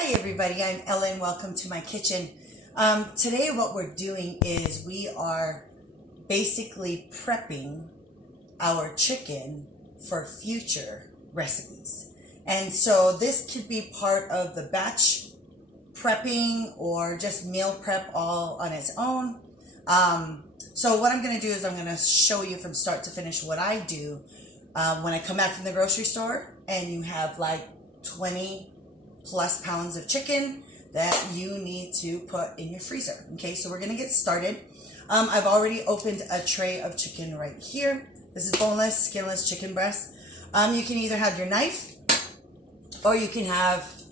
Hi everybody, I'm Ellen. Welcome to my kitchen. Today what we're doing is we are basically prepping our chicken for future recipes. And so this could be part of the batch prepping or just meal prep all on its own. So what I'm going to do is I'm going to show you from start to finish what I do when I come back from the grocery store and you have like 20 plus pounds of chicken that you need to put in your freezer. Okay, so we're gonna get started. I've already opened a tray of chicken right here. This is boneless, skinless chicken breast. You can either have your knife or you can have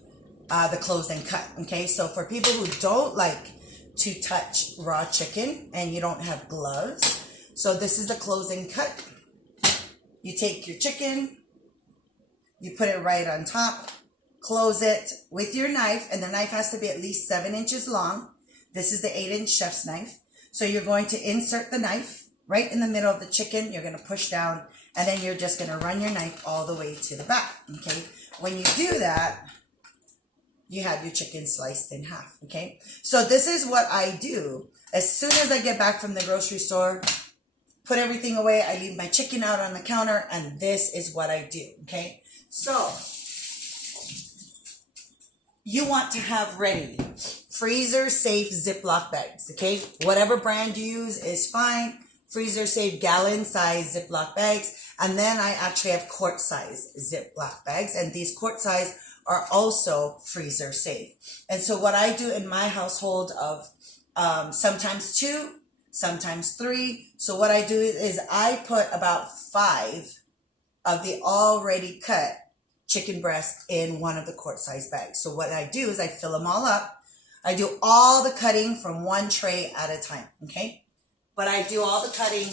the closed and cut. Okay, so for people who don't like to touch raw chicken and you don't have gloves, so this is the closed and cut. You take your chicken, you put it right on top, close it with your knife, and the knife has to be at least 7 inches long. This is the 8-inch chef's knife. So you're going to insert the knife right in the middle of the chicken. You're going to push down, and then you're just going to run your knife all the way to the back. Okay. When you do that, you have your chicken sliced in half. Okay. So this is what I do. As soon as I get back from the grocery store, put everything away. I leave my chicken out on the counter, and this is what I do. Okay. So you want to have ready freezer safe Ziploc bags, okay? Whatever brand you use is fine. Freezer safe gallon size Ziploc bags. And then I actually have quart size Ziploc bags, and these quart size are also freezer safe. And so what I do in my household of sometimes 2, sometimes 3. So what I do is I put about 5 of the already cut chicken breast in one of the quart size bags. So what I do is I fill them all up. I do all the cutting from one tray at a time, okay? But I do all the cutting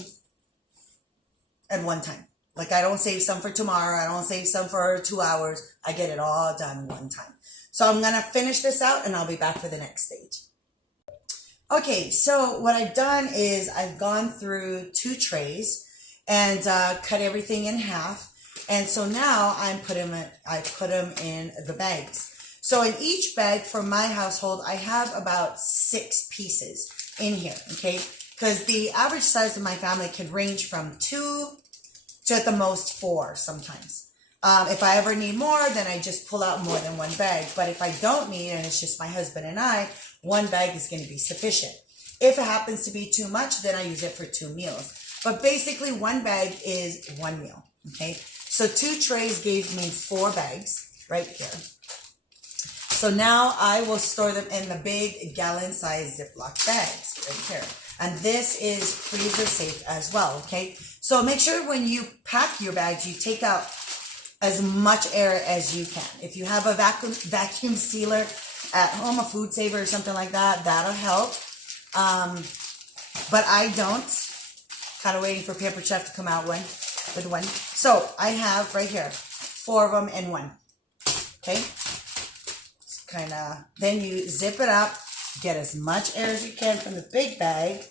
at one time. Like I don't save some for tomorrow. I don't save some for 2 hours. I get it all done one time. So I'm going to finish this out and I'll be back for the next stage. Okay, so what I've done is I've gone through 2 trays and cut everything in half. And so now I put them in the bags. So in each bag for my household, I have about 6 pieces in here, okay? Because the average size of my family can range from 2 to at the most 4 sometimes. If I ever need more, then I just pull out more than 1 bag. But if I don't need, and it's just my husband and I, 1 bag is going to be sufficient. If it happens to be too much, then I use it for 2 meals. But basically 1 bag is 1 meal, okay? So 2 trays gave me 4 bags right here. So now I will store them in the big gallon size Ziploc bags right here. And this is freezer safe as well, okay? So make sure when you pack your bags, you take out as much air as you can. If you have a vacuum sealer at home, a food saver or something like that, that'll help. But I don't. Kind of waiting for Pampered Chef to come out with one. So I have right here 4 of them in one. Okay. Kind of. Then you zip it up. Get as much air as you can from the big bag.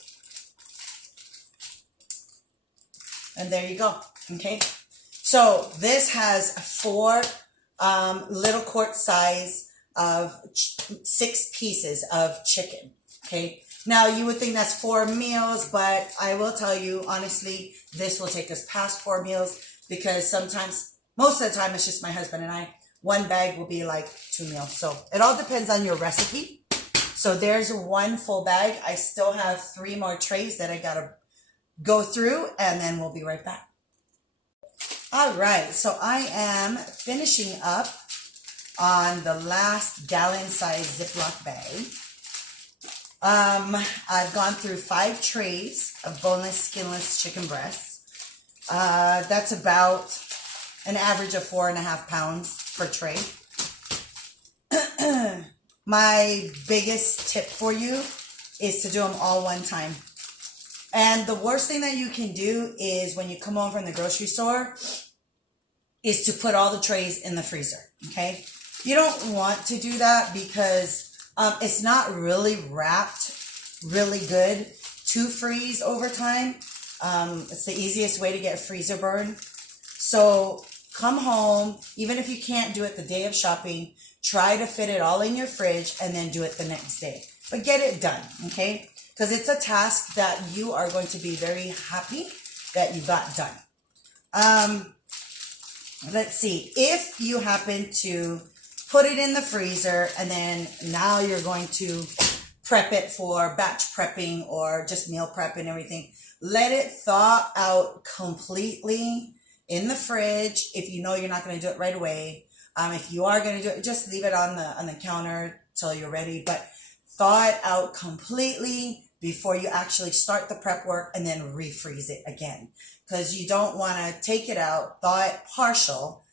And there you go. Okay. So this has 4 little quart size of 6 pieces of chicken. Okay. Now, you would think that's 4 meals, but I will tell you, honestly, this will take us past 4 meals because sometimes, most of the time, it's just my husband and I. 1 bag will be like 2 meals. So it all depends on your recipe. So there's 1 full bag. I still have 3 more trays that I got to go through, and then we'll be right back. All right, so I am finishing up on the last gallon size Ziploc bag. I've gone through 5 trays of boneless, skinless chicken breasts. That's about an average of 4.5 pounds per tray. My biggest tip for you is to do them all one time. And the worst thing that you can do is when you come home from the grocery store is to put all the trays in the freezer, okay? You don't want to do that because it's not really wrapped really good to freeze over time. It's the easiest way to get freezer burn. So come home, even if you can't do it the day of shopping, Try to fit it all in your fridge and then do it the next day. But get it done, okay? Because it's a task that you are going to be very happy that you got done. Let's see. If you happen to put it in the freezer and then now you're going to prep it for batch prepping or just meal prep and everything, let it thaw out completely in the fridge. If you know you're not going to do it right away, if you are going to do it, just leave it on the counter till you're ready. But thaw it out completely before you actually start the prep work and then refreeze it again. Because you don't want to take it out, thaw it partial,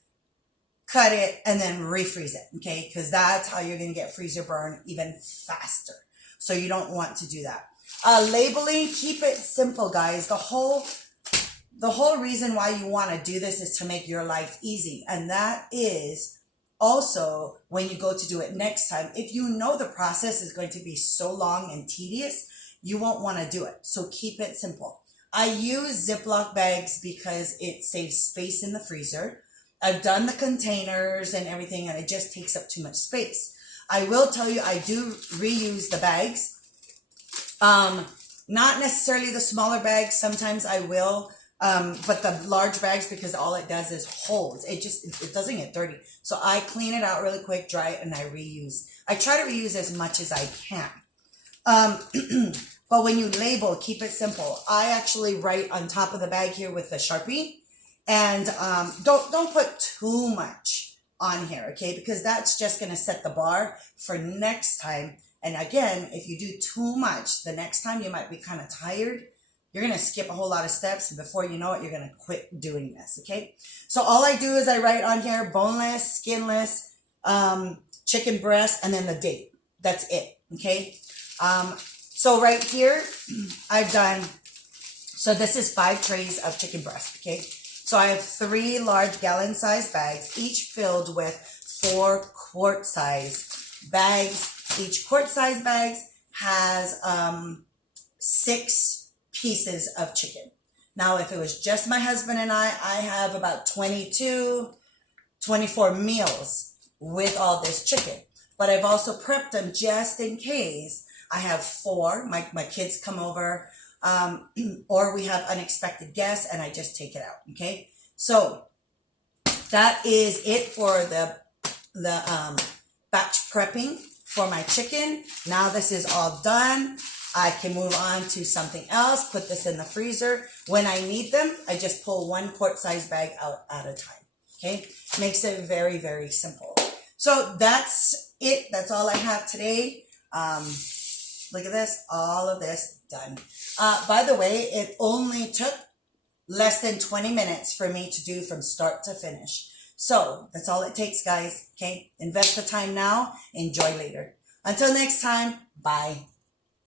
cut it, and then refreeze it, okay? Because that's how you're going to get freezer burn even faster. So you don't want to do that. Labeling, keep it simple, guys. The whole reason why you want to do this is to make your life easy. And that is also when you go to do it next time. If you know the process is going to be so long and tedious, you won't want to do it. So keep it simple. I use Ziploc bags because it saves space in the freezer. I've done the containers and everything, and it just takes up too much space. I will tell you, I do reuse the bags. Not necessarily the smaller bags. Sometimes I will, but the large bags, because all it does is holds. It doesn't get dirty. So I clean it out really quick, dry it, and I reuse. I try to reuse as much as I can. But when you label, keep it simple. I actually write on top of the bag here with a Sharpie, and don't put too much on here, okay? Because that's just going to set the bar for next time. And again, if you do too much, the next time you might be kind of tired. You're going to skip a whole lot of steps, and before you know it, you're going to quit doing this, okay? So all I do is I write on here boneless, skinless, chicken breast, and then the date. That's it, okay? So right here, I've done, so this is 5 trays of chicken breast, okay? So I have 3 large gallon-sized bags, each filled with 4 quart-sized bags. Each quart-sized bag has 6 pieces of chicken. Now, if it was just my husband and I have about 22, 24 meals with all this chicken. But I've also prepped them just in case. I have 4. My kids come over, or we have unexpected guests, and I just take it out, okay? So that is it for the batch prepping for my chicken. Now this is all done. I can move on to something else, put this in the freezer. When I need them, I just pull 1 quart-sized bag out at a time, okay? Makes it very, very simple. So that's it. That's all I have today. Look at this, all of this done. By the way, it only took less than 20 minutes for me to do from start to finish. So that's all it takes, guys, okay? Invest the time now, enjoy later. Until next time, bye.